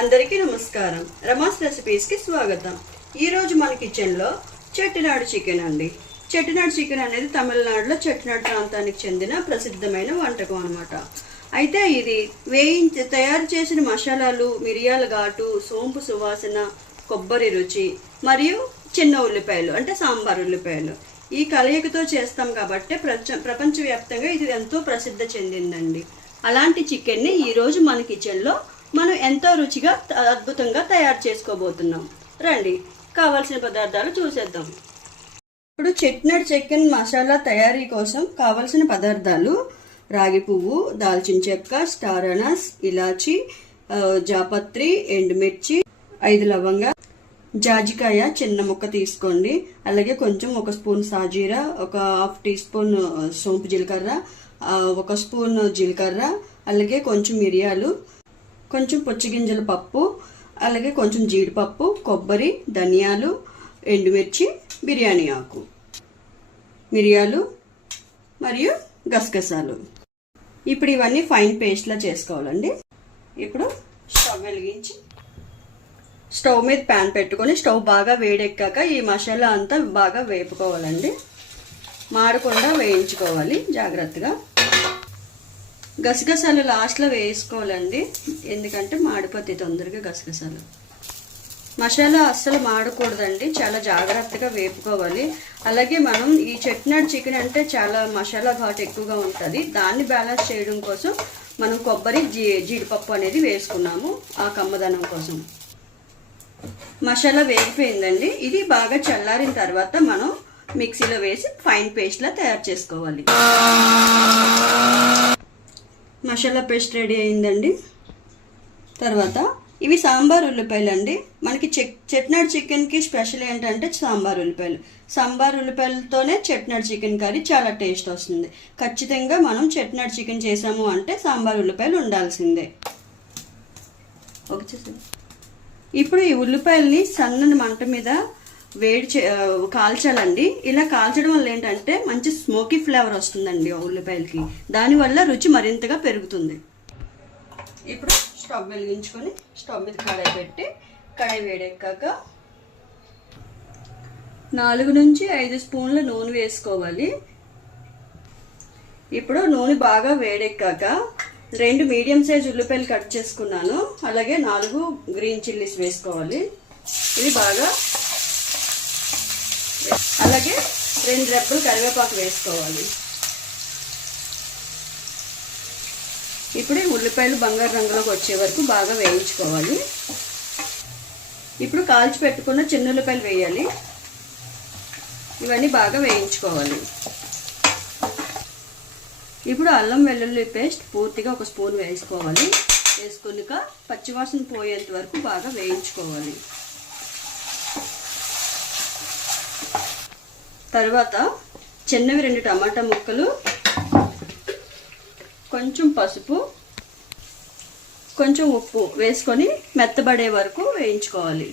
అందరికీ నమస్కారం. రమాస్ రెసిపీస్ కి స్వాగతం. ఈ రోజు మన కిచెన్ లో చెట్టినాడు చికెన్ అండి. చెట్టినాడు చికెన్ అనేది తమిళనాడులో చెట్టినాడు ప్రాంతానికి చెందిన ప్రసిద్ధమైన వంటకం అన్నమాట. అయితే ఇది తయారు చేసిన మసాలాలు, మిరియాల ఘాటు, సోంపు సువాసన, కొబ్బరి రుచి మరియు చిన్న ఉల్లిపాయలు అంటే సాంబార్ ఉల్లిపాయలు ఈ కలయికతో చేస్తాం కాబట్టి ప్రపంచవ్యాప్తంగా ఇది ఎంతో ప్రసిద్ధి చెందిందండి. అలాంటి చికెన్ని ఈరోజు మన కిచెన్లో మనం ఎంతో రుచిగా అద్భుతంగా తయారు చేసుకోబోతున్నాం. రండి, కావాల్సిన పదార్థాలు చూసేద్దాం. ఇప్పుడు చెట్టినాడు చికెన్ మసాలా తయారీ కోసం కావలసిన పదార్థాలు: రాగి పువ్వు, దాల్చిన చెక్క, స్టార్ అనస్, ఇలాచి, జాపత్రి, ఎండుమిర్చి, 5 లవంగా, జాజికాయ చిన్న ముక్క తీసుకోండి. అలాగే కొంచెం 1 స్పూన్ సాజీరా, 1/2 టీ స్పూన్ సోంపు జీలకర్ర, 1 స్పూన్ జీలకర్ర, అలాగే కొంచెం మిరియాలు, కొంచెం పుచ్చిగింజల పప్పు, అలాగే కొంచెం జీడిపప్పు, కొబ్బరి, ధనియాలు, ఎండుమిర్చి, బిర్యానీ ఆకు, మిరియాలు మరియు గసగసాలు. ఇప్పుడు ఇవన్నీ ఫైన్ పేస్ట్లా చేసుకోవాలండి. ఇప్పుడు స్టవ్ వెలిగించి స్టవ్ మీద ప్యాన్ పెట్టుకొని స్టవ్ బాగా వేడెక్కాక ఈ మసాలా అంతా బాగా వేపుకోవాలండి. మాడకుండా వేయించుకోవాలి జాగ్రత్తగా. గసగసాలు లాస్ట్లో వేసుకోవాలండి, ఎందుకంటే మాడిపోతాయి తొందరగా గసగసాలు. మసాలా అస్సలు మాడకూడదండి, చాలా జాగ్రత్తగా వేపుకోవాలి. అలాగే మనం ఈ చెట్టినాడు చికెన్ అంటే చాలా మసాలా ఘాటు ఎక్కువగా ఉంటుంది. దాన్ని బ్యాలెన్స్ చేయడం కోసం మనం కొబ్బరి, జీడిపప్పు అనేది వేసుకున్నాము ఆ కమ్మదనం కోసం. మసాలా వేగిపోయిందండి. ఇది బాగా చల్లారిన తర్వాత మనం మిక్సీలో వేసి ఫైన్ పేస్ట్లా తయారు చేసుకోవాలి. మసాలా పేస్ట్ రెడీ అయిందండి. తర్వాత ఇవి సాంబార్ ఉల్లిపాయలు అండి. మనకి చెట్టినాడు చికెన్కి స్పెషల్ ఏంటంటే సాంబార్ ఉల్లిపాయలు. సాంబార్ ఉల్లిపాయలతోనే చెట్టినాడు చికెన్ కర్రీ చాలా టేస్ట్ వస్తుంది. ఖచ్చితంగా మనం చెట్టినాడు చికెన్ చేసాము అంటే సాంబార్ ఉల్లిపాయలు ఉండాల్సిందే. ఇప్పుడు ఈ ఉల్లిపాయల్ని సన్నని మంట మీద కాల్చాలండి. ఇలా కాల్చడం వల్ల ఏంటంటే మంచి స్మోకీ ఫ్లేవర్ వస్తుందండి ఉల్లిపాయలకి. దానివల్ల రుచి మరింతగా పెరుగుతుంది. ఇప్పుడు స్టవ్ వెలిగించుకొని స్టవ్ మీద కడాయి పెట్టి కడాయి వేడెక్కాక 4 నుంచి 5 స్పూన్ల నూనె వేసుకోవాలి. ఇప్పుడు నూనె బాగా వేడెక్కాక 2 మీడియం సైజ్ ఉల్లిపాయలు కట్ చేసుకున్నాను. అలాగే 4 గ్రీన్ చిల్లీస్ వేసుకోవాలి. ఇది బాగా, అలాగే 2 రెబ్బలు కరివేపాకు వేసుకోవాలి. ఇప్పుడు ఉల్లిపాయలు బంగారు రంగులోకి వచ్చే వరకు బాగా వేయించుకోవాలి. ఇప్పుడు కాల్చి పెట్టుకున్న చిన్న ఉల్లిపాయలు వేయాలి. ఇవన్నీ బాగా వేయించుకోవాలి. ఇప్పుడు అల్లం వెల్లుల్లి పేస్ట్ పూర్తిగా 1 స్పూన్ వేసుకోవాలి. వేసుకున్నాక పచ్చివాసన పోయేంత వరకు బాగా వేయించుకోవాలి. తర్వాత చిన్నవి 2 టమాటా ముక్కలు, కొంచెం పసుపు, కొంచెం ఉప్పు వేసుకొని మెత్తబడే వరకు వేయించుకోవాలి.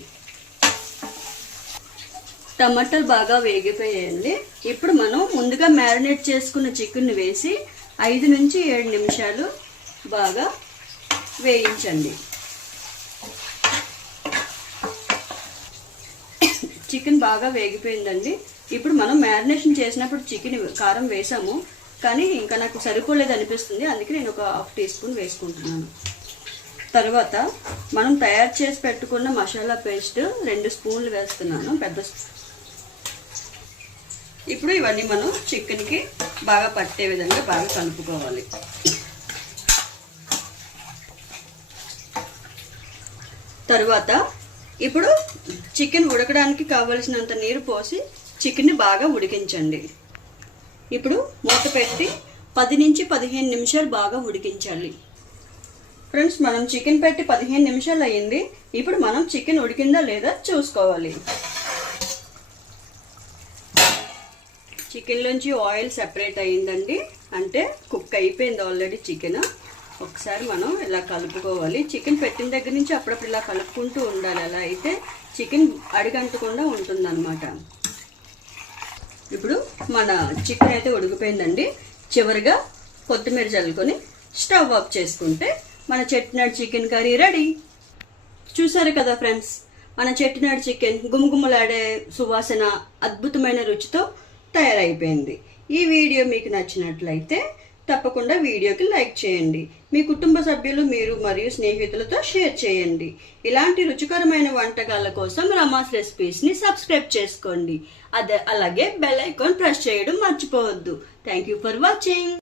టమాటాలు బాగా వేగిపోయాయండి. ఇప్పుడు మనం ముందుగా మ్యారినేట్ చేసుకున్న చికెన్ వేసి 5 నుంచి 7 నిమిషాలు బాగా వేయించండి. చికెన్ బాగా వేగిపోయిందండి. ఇప్పుడు మనం మ్యారినేషన్ చేసినప్పుడు చికెన్ కారం వేసాము, కానీ ఇంకా నాకు సరిపోలేదు అనిపిస్తుంది, అందుకే నేను 1/2 టీ స్పూన్ వేసుకుంటున్నాను. తర్వాత మనం తయారు చేసి పెట్టుకున్న మసాలా పేస్ట్ 2 స్పూన్లు వేస్తున్నాను, పెద్ద. ఇప్పుడు ఇవన్నీ మనం చికెన్కి బాగా పట్టే విధంగా బాగా కలుపుకోవాలి. తర్వాత ఇప్పుడు చికెన్ ఉడకడానికి కావలసినంత నీరు పోసి చికెన్ని బాగా ఉడికించండి. ఇప్పుడు మూత పెట్టి 10 నుంచి 15 నిమిషాలు బాగా ఉడికించాలి. ఫ్రెండ్స్, మనం చికెన్ పెట్టి 15 నిమిషాలు అయ్యింది. ఇప్పుడు మనం చికెన్ ఉడికిందా లేదా చూసుకోవాలి. చికెన్లోంచి ఆయిల్ సెపరేట్ అయ్యిందండి, అంటే కుక్ అయిపోయింది ఆల్రెడీ చికెన్. ఒకసారి మనం ఇలా కలుపుకోవాలి. చికెన్ పెట్టిన దగ్గర నుంచి అప్పుడప్పుడు ఇలా కలుపుకుంటూ ఉండాలి. అలా అయితే చికెన్ అడుగంటకుండా ఉంటుందన్నమాట. ఇప్పుడు మన చికెన్ అయితే ఉడికిపోయిందండి. చివరిగా కొత్తిమీర చల్లుకొని స్టవ్ ఆఫ్ చేసుకుంటే మన చెట్టినాడు చికెన్ కర్రీ రెడీ. చూసారు కదా ఫ్రెండ్స్, మన చెట్టినాడు చికెన్ గుమగుమలాడే సువాసన అద్భుతమైన రుచితో తయారైపోయింది. ఈ వీడియో మీకు నచ్చినట్లయితే తప్పకుండా వీడియోకి లైక్ చేయండి. మీ కుటుంబ సభ్యులు, మీరు మరియు స్నేహితులతో షేర్ చేయండి. ఇలాంటి రుచికరమైన వంటకాల కోసం రమాస్ రెసిపీస్ని సబ్స్క్రైబ్ చేసుకోండి. అలాగే బెల్ ఐకాన్ ప్రెస్ చేయడం మర్చిపోవద్దు. Thank you for watching.